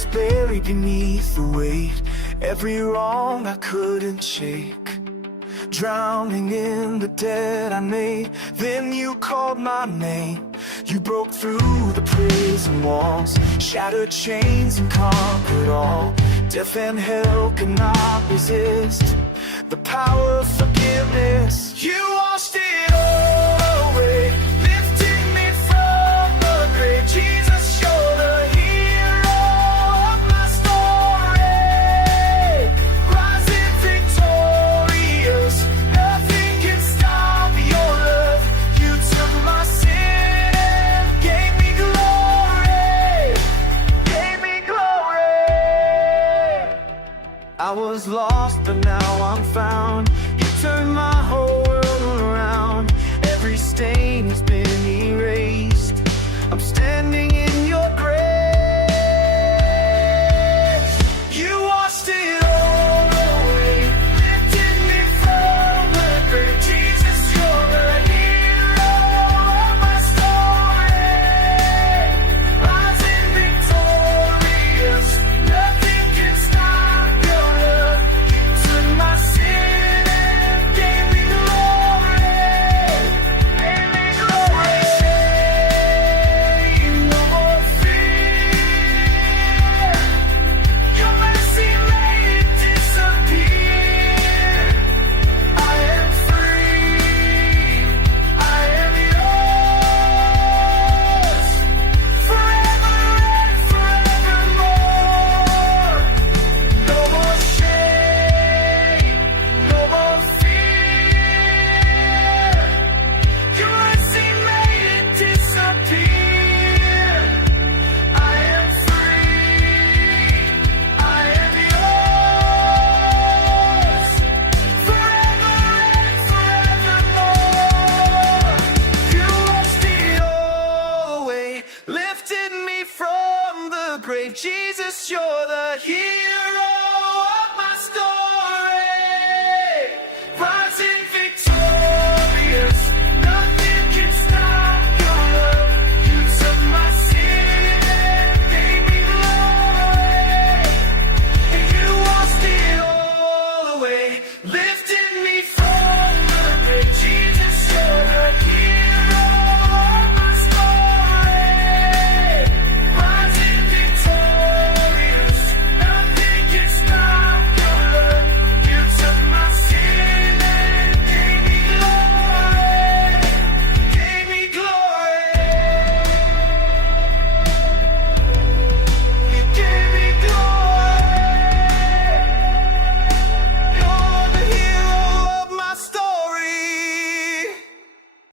was buried beneath the weight, every wrong I couldn't shake, drowning in the debt I made. Then you called my name. You broke through the prison walls, shattered chains and conquered all. Death and hell cannot resist the power of forgiveness. You washed it all away, lifting me from the grave. Jesus, you're the hero of my story, rising victorious. Nothing can stop your love. You took my sin and gave me glory, gave me glory. I was lost, but now I'm found. You turned my whole world around. Every stain has been